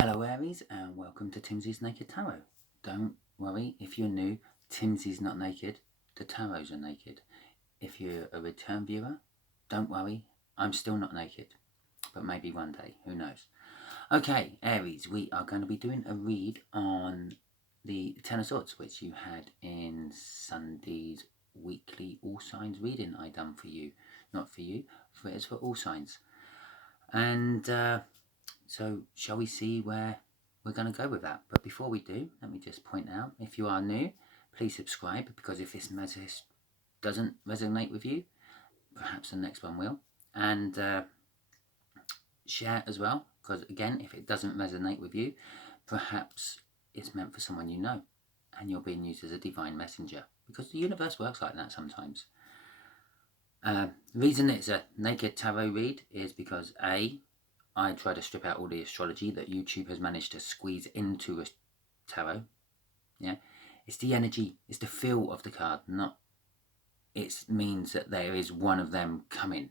Hello Aries and welcome to Timsy's Naked Tarot. Don't worry if you're new, Timsy's not naked, the tarots are naked. If you're a return viewer, don't worry, I'm still not naked, but maybe one day, who knows. Okay, Aries, we are going to be doing a read on the Ten of Swords, which you had in Sunday's weekly all signs reading I done for you. Not for you, it's for all signs. And so shall we see where we're going to go with that? But before we do, let me just point out, if you are new, please subscribe, because if this message doesn't resonate with you, perhaps the next one will. And share as well, because again, if it doesn't resonate with you, perhaps it's meant for someone you know, and you're being used as a divine messenger, because the universe works like that sometimes. The reason it's a naked tarot read is because I try to strip out all the astrology that YouTube has managed to squeeze into a tarot. Yeah, it's the energy, it's the feel of the card, not it means that there is one of them coming.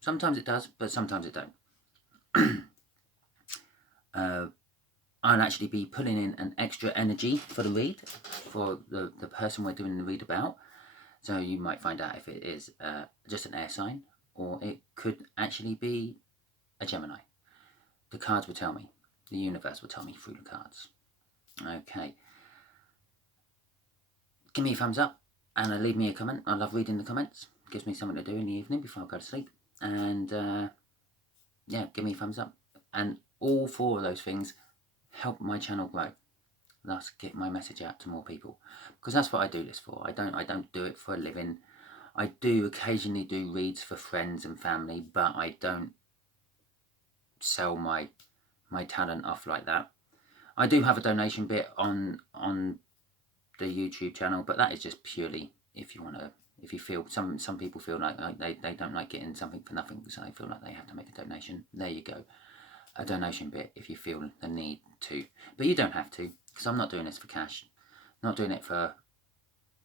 Sometimes it does, but sometimes it don't. I'll actually be putting in an extra energy for the read, for the person we're doing the read about. So you might find out if it is just an air sign, or it could actually be a Gemini. The cards will tell me. The universe will tell me through the cards. Okay. Give me a thumbs up and leave me a comment. I love reading the comments. It gives me something to do in the evening before I go to sleep. And yeah, give me a thumbs up. And all four of those things help my channel grow. Thus, get my message out to more people, because that's what I do this for. I don't do it for a living. I do occasionally do reads for friends and family, but I don't sell my talent off like that. I do have a donation bit on the YouTube channel, but that is just purely if you feel some people feel like they don't like getting something for nothing, so they feel like they have to make a donation. There you go, a donation bit if you feel the need to, but you don't have to, because I'm not doing this for cash, not doing it for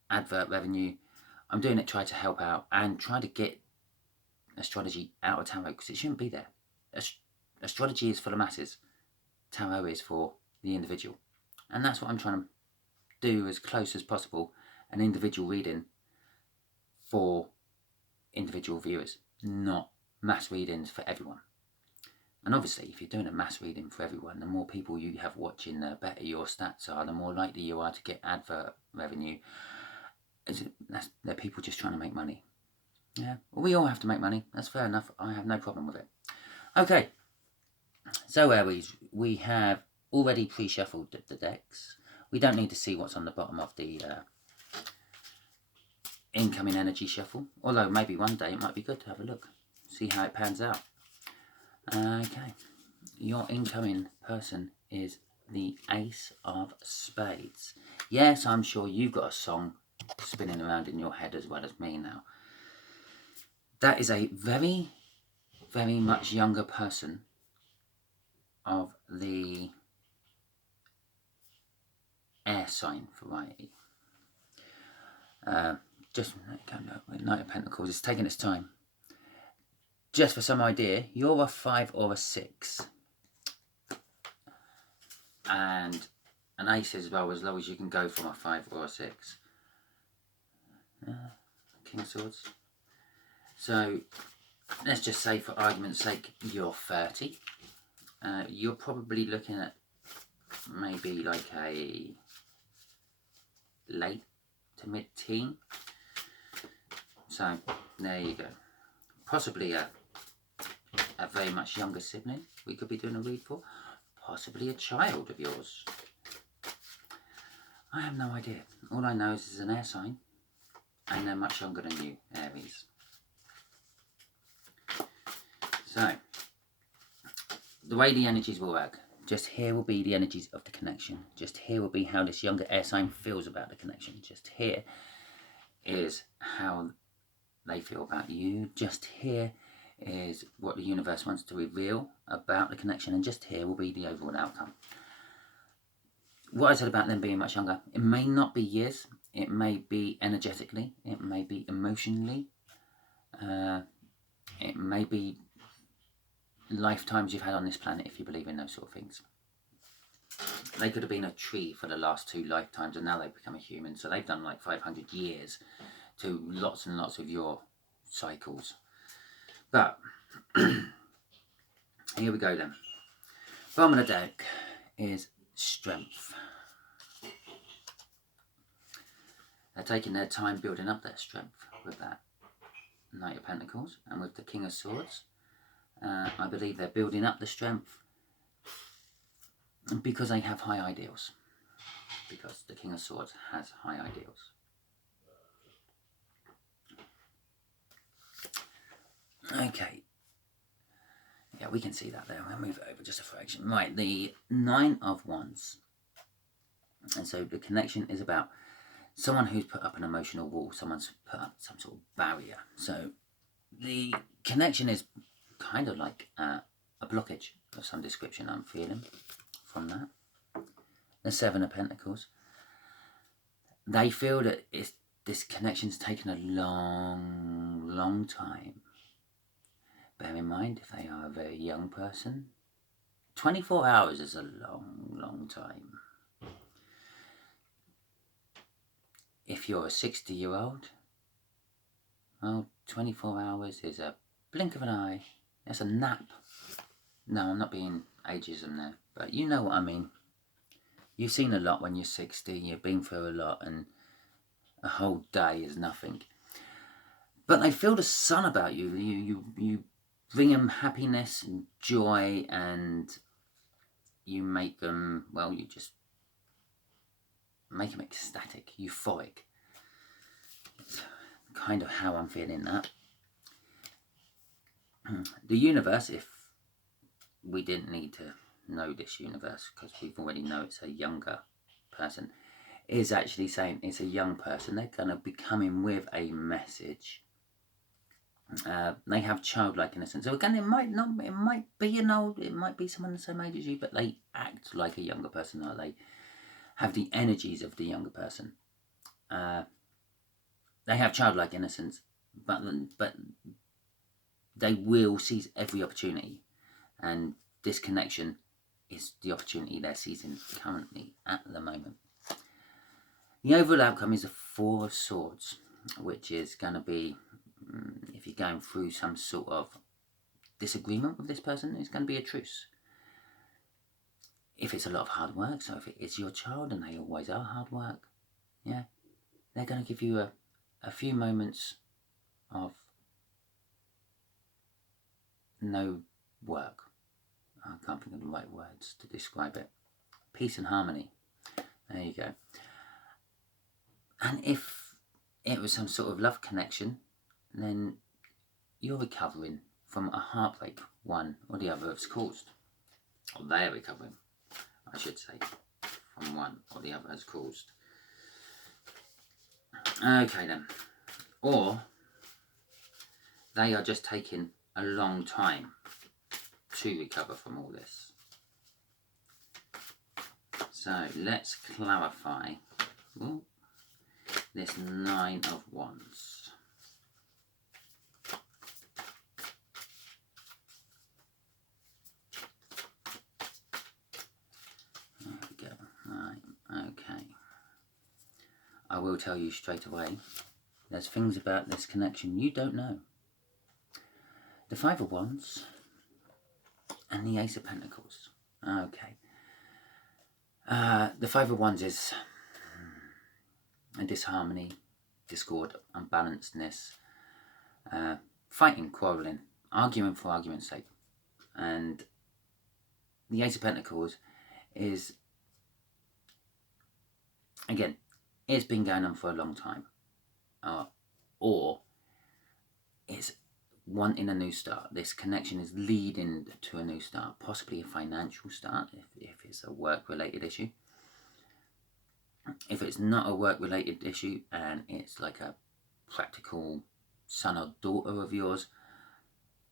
advert revenue. I'm doing it to try to help out and try to get astrology out of tarot, because it shouldn't be there. Astrology is for the masses, tarot is for the individual, and that's what I'm trying to do, as close as possible, an individual reading for individual viewers, not mass readings for everyone. And obviously, if you're doing a mass reading for everyone, the more people you have watching, the better your stats are, the more likely you are to get advert revenue. They're people just trying to make money. Yeah, well, we all have to make money. That's fair enough. I have no problem with it. Okay, so Aries, we have already pre-shuffled the decks. We don't need to see what's on the bottom of the incoming energy shuffle, although maybe one day it might be good to have a look, see how it pans out. Okay, your incoming person is the Ace of Spades. Yes, I'm sure you've got a song spinning around in your head as well as me now. That is a very, very much younger person of the air sign variety. Just Knight of Pentacles, it's taking its time. Just for some idea, you're a 5 or a 6. And an ace as well, as low as you can go from a 5 or a 6. King of Swords. So, let's just say for argument's sake, you're 30. You're probably looking at maybe like a late to mid-teen. So, there you go. Possibly a very much younger sibling we could be doing a read for. Possibly a child of yours. I have no idea. All I know is it's an air sign, and they're much younger than you, Aries. So, the way the energies will work, just here will be the energies of the connection. Just here will be how this younger air sign feels about the connection. Just here is how they feel about you. Just here is what the universe wants to reveal about the connection, and just here will be the overall outcome. What I said about them being much younger, it may not be years, it may be energetically, it may be emotionally, it may be lifetimes you've had on this planet, if you believe in those sort of things. they could have been a tree for the last 2 lifetimes, and now they've become a human. So they've done like 500 years to lots and lots of your cycles. But here we go then. Bottom of the deck is strength. They're taking their time building up their strength with that Knight of Pentacles, and with the King of Swords. I believe they're building up the strength because they have high ideals. Because the King of Swords has high ideals. Okay. Yeah, we can see that there. We'll move it over just a fraction. Right, the 9 of Wands. And so the connection is about someone who's put up an emotional wall. Someone's put up some sort of barrier. So the connection is kind of like a blockage of some description I'm feeling from that. The 7 of Pentacles. They feel that this connection's taken a long time. Bear in mind, if they are a very young person, 24 hours is a long time. If you're a 60-year-old, well, 24 hours is a blink of an eye. It's a nap. No, I'm not being ageism there, but you know what I mean. You've seen a lot when you're 60, you've been through a lot, and a whole day is nothing. But they feel the sun about you. You bring them happiness and joy, and you make them, well, you just make them ecstatic, euphoric. It's kind of how I'm feeling that. The universe, if we didn't need to know this universe, because we already know it's a younger person, is actually saying it's a young person. They're going to be coming with a message. They have childlike innocence. So again, it might be it might be someone the same age as you, but they act like a younger person, or they have the energies of the younger person. They have childlike innocence, but they will seize every opportunity, and this connection is the opportunity they're seizing currently at the moment. The overall outcome is a 4 of Swords, which is going to be, if you're going through some sort of disagreement with this person, it's going to be a truce. If it's a lot of hard work, so if it is your child, and they always are hard work, yeah, they're going to give you a few moments of no work. I can't think of the right words to describe it. Peace and harmony. There you go. And if it was some sort of love connection, then you're recovering from a heartbreak one or the other has caused. Or they're recovering, I should say, from one or the other has caused. Okay then. Or they are just taking a long time to recover from all this. So let's clarify this 9 of Wands. There we go. Right, okay. I will tell you straight away, there's things about this connection you don't know. The 5 of Wands and the Ace of Pentacles. Okay. The 5 of Wands is a disharmony, discord, unbalancedness, fighting, quarrelling, arguing for argument's sake. And the Ace of Pentacles is, again, it's been going on for a long time. Or it's wanting a new start. This connection is leading to a new start, possibly a financial start if it's a work-related issue. If it's not a work-related issue and it's like a practical son or daughter of yours,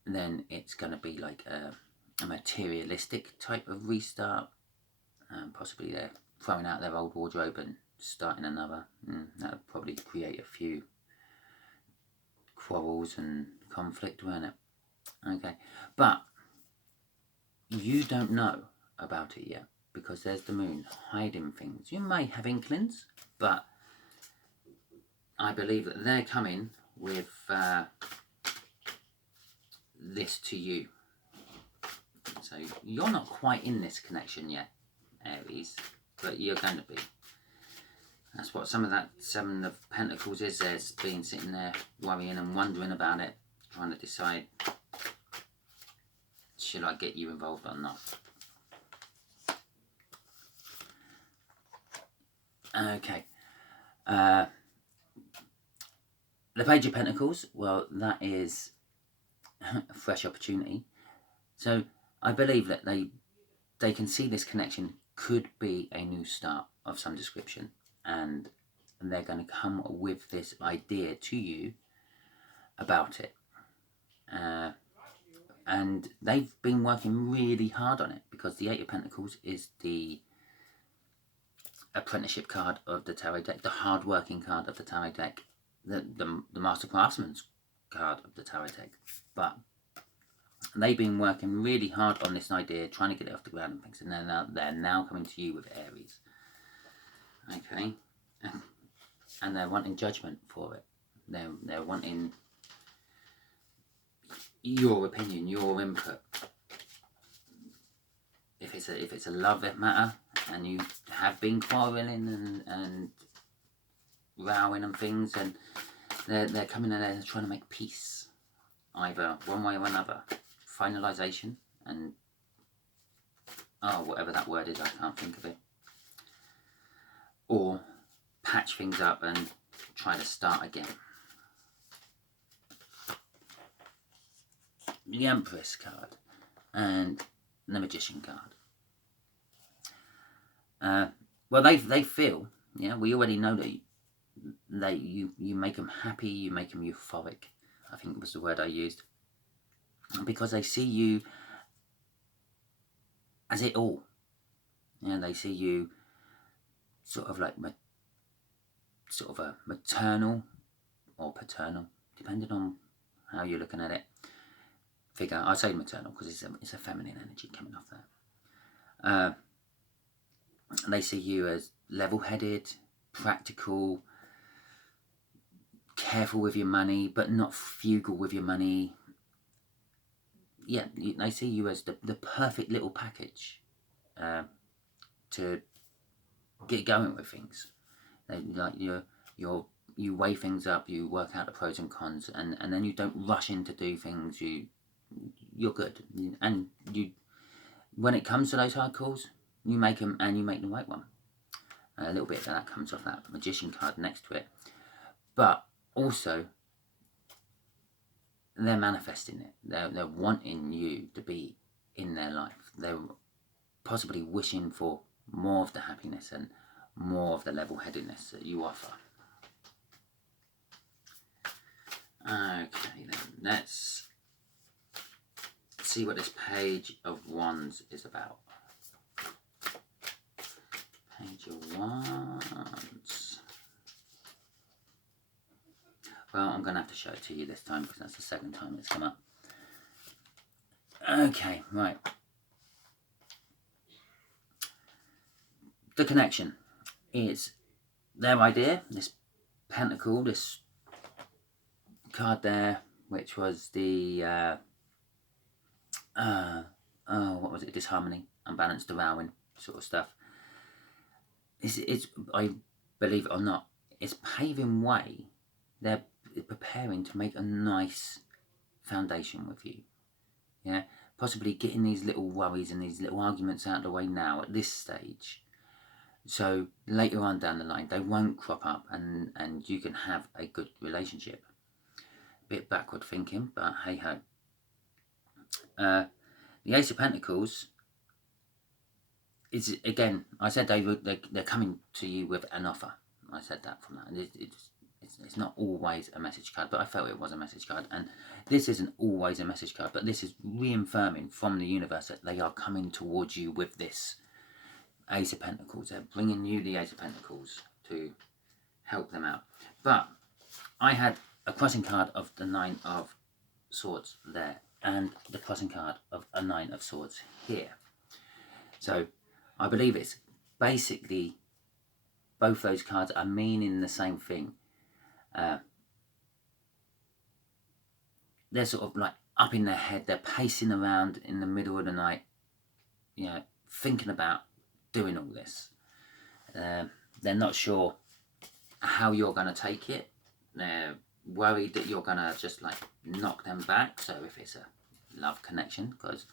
then it's going to be like a materialistic type of restart. Possibly they're throwing out their old wardrobe and starting another. That would probably create a few quarrels and conflict, won't it? Okay, but you don't know about it yet. because there's the moon hiding things. You may have inklings, but I believe that they're coming with this to you. So you're not quite in this connection yet, Aries, but you're going to be. That's what some of that Seven of Pentacles is. There's been sitting there worrying and wondering about it, trying to decide, should I get you involved or not? Okay. The Page of Pentacles, well, that is a fresh opportunity. So I believe that they can see this connection could be a new start of some description, and they're going to come with this idea to you about it. And they've been working really hard on it, because the Eight of Pentacles is the apprenticeship card of the tarot deck, the hard-working card of the tarot deck, the Master Craftsman's card of the tarot deck. But they've been working really hard on this idea, trying to get it off the ground and things, and they're now coming to you with Aries. Okay, and they're wanting judgment for it. They're wanting your opinion, your input. If it's a love matter, and you have been quarrelling and rowing and things, and they're coming in there and trying to make peace, either one way or another. Finalization and whatever that word is, I can't think of it. Or patch things up and try to start again. The Empress card and the Magician card. Well, they feel, yeah, we already know that you make them happy, you make them euphoric, I think was the word I used, because they see you as it all. Yeah, they see you sort of like sort of a maternal or paternal, depending on how you're looking at it, figure. I say maternal because it's a feminine energy coming off there. They see you as level-headed, practical, careful with your money, but not frugal with your money. Yeah, they see you as the perfect little package to get going with things. They like you weigh things up, you work out the pros and cons, and then you don't rush in to do things. You're good, and you, when it comes to those hard calls, you make them, and you make the right one. A little bit of that comes off that Magician card next to it, but also they're manifesting it. They're wanting you to be in their life. They're possibly wishing for more of the happiness and more of the level-headedness that you offer. Okay, then let's see what this Page of Wands is about. Page of Wands. Well, I'm going to have to show it to you this time because that's the second time it's come up. Okay, right. The connection is their idea, this pentacle, this card there, which was the, what was it, disharmony, unbalanced, devouring sort of stuff. It's, I believe it or not, it's paving way. They're preparing to make a nice foundation with you. Yeah, possibly getting these little worries and these little arguments out of the way now at this stage. So later on down the line, they won't crop up, and you can have a good relationship. A bit backward thinking, but hey ho. The Ace of Pentacles is, again, I said they're coming to you with an offer. I said that from that. It's not always a message card, but I felt it was a message card. And this isn't always a message card, but this is reaffirming from the universe that they are coming towards you with this Ace of Pentacles. They're bringing you the Ace of Pentacles to help them out. But I had a crossing card of the Nine of Swords there, and the crossing card of a Nine of Swords here. So I believe it's basically both those cards are meaning the same thing. They're sort of like up in their head. They're pacing around in the middle of the night, thinking about doing all this. They're not sure how you're going to take it. They're worried that you're going to just like knock them back. So if it's a love connection, because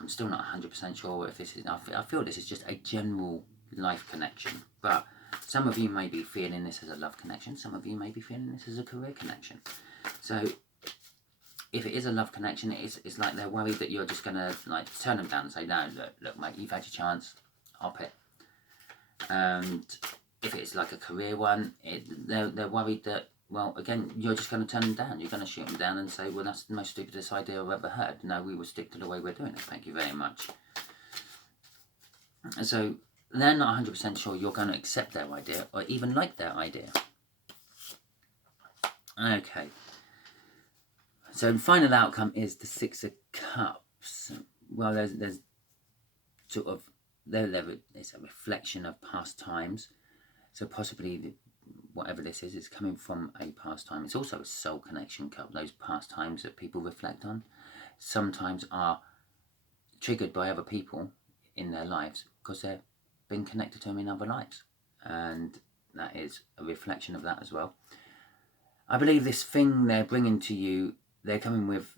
I'm still not 100% sure if this is, I feel this is just a general life connection, but some of you may be feeling this as a love connection, some of you may be feeling this as a career connection. So if it is a love connection, it's like they're worried that you're just going to like turn them down and say, no, look mate, you've had your chance, hop it. And if it's like a career one, they're worried that, well, again, you're just going to turn them down. You're going to shoot them down and say, well, that's the most stupidest idea I've ever heard. No, we will stick to the way we're doing it. Thank you very much. So they're not 100% sure you're going to accept their idea or even like their idea. Okay. So the final outcome is the Six of Cups. Well, there's sort of, it's a reflection of past times. So possibly whatever this is coming from a past time. It's also a soul connection cup. Those past times that people reflect on sometimes are triggered by other people in their lives because they've been connected to them in other lives. And that is a reflection of that as well. I believe this thing they're bringing to you, they're coming with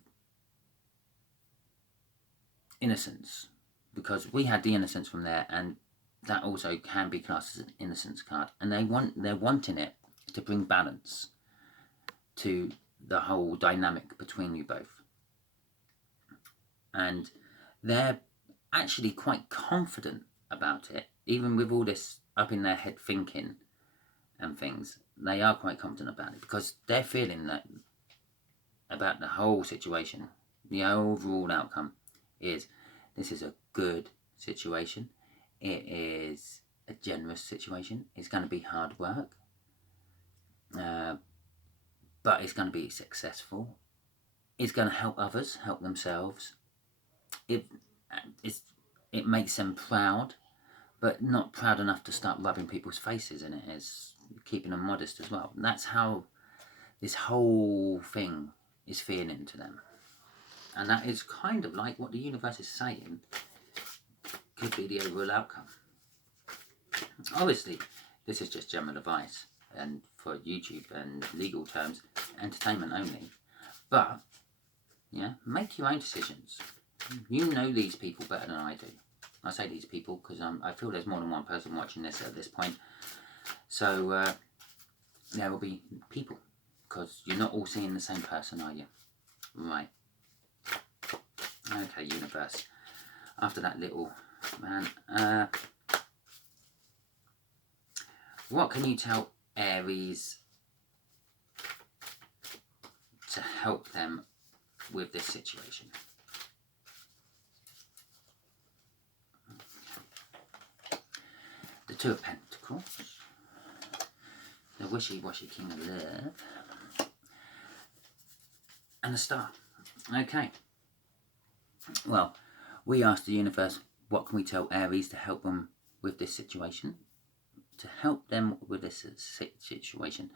innocence, because we had the innocence from there, and that also can be classed as an innocence card. And they're wanting it to bring balance to the whole dynamic between you both. And they're actually quite confident about it, even with all this up in their head thinking and things. They are quite confident about it because they're feeling that about the whole situation. The overall outcome is this is a good situation. It is a generous situation. It's going to be hard work, but it's going to be successful. It's going to help others, help themselves. It makes them proud, but not proud enough to start rubbing people's faces in it. Is keeping them modest as well. And that's how this whole thing is feeling to them. And that is kind of like what the universe is saying could be the overall outcome. Obviously, this is just general advice, and for YouTube and legal terms, entertainment only. But, yeah, make your own decisions. You know these people better than I do. I say these people because I feel there's more than one person watching this at this point. So, there will be people, because you're not all seeing the same person, are you? Right. Okay, universe. After that little man, what can you tell Aries to help them with this situation? The Two of Pentacles, the wishy-washy King of Love, and the Star. Okay. Well, we asked the universe, what can we tell Aries to help them with this situation? To help them with this situation,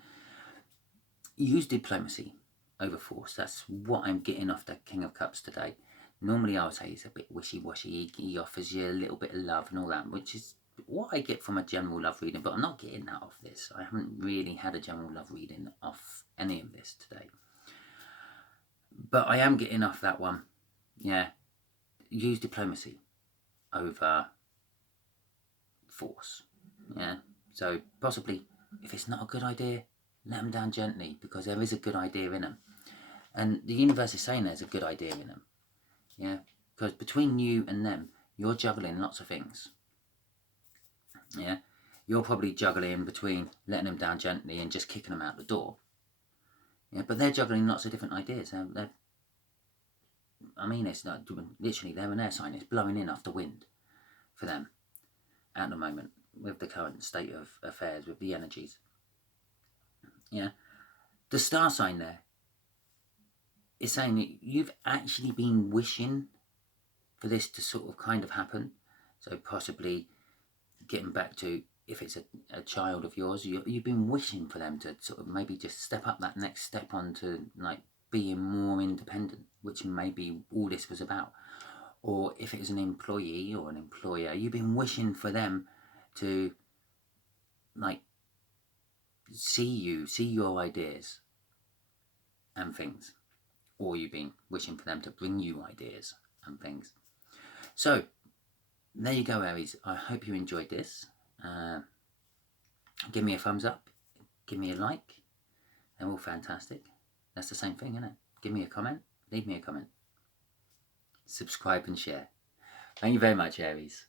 use diplomacy over force. That's what I'm getting off the King of Cups today. Normally I would say he's a bit wishy-washy. He offers you a little bit of love and all that, which is what I get from a general love reading, but I'm not getting that off this. I haven't really had a general love reading off any of this today. But I am getting off that one. Yeah. Use diplomacy over force. Yeah. So possibly, if it's not a good idea, let them down gently, because there is a good idea in them. And the universe is saying there's a good idea in them. Yeah. Because between you and them, you're juggling lots of things. Yeah. You're probably juggling between letting them down gently and just kicking them out the door. Yeah. But they're juggling lots of different ideas. I mean, it's not literally, they're an air sign. It's blowing in off the wind for them at the moment with the current state of affairs, with the energies. Yeah. The star sign there is saying that you've actually been wishing for this to sort of kind of happen. So possibly getting back to, if it's a child of yours, you've been wishing for them to sort of maybe just step up that next step onto like being more independent, which maybe all this was about. Or if it was an employee or an employer, you've been wishing for them to like see your ideas and things. Or you've been wishing for them to bring you ideas and things. So there you go, Aries. I hope you enjoyed this. Give me a thumbs up, give me a like. They're all fantastic. That's the same thing, isn't it? Give me a comment, leave me a comment, subscribe and share. Thank you very much, Aries.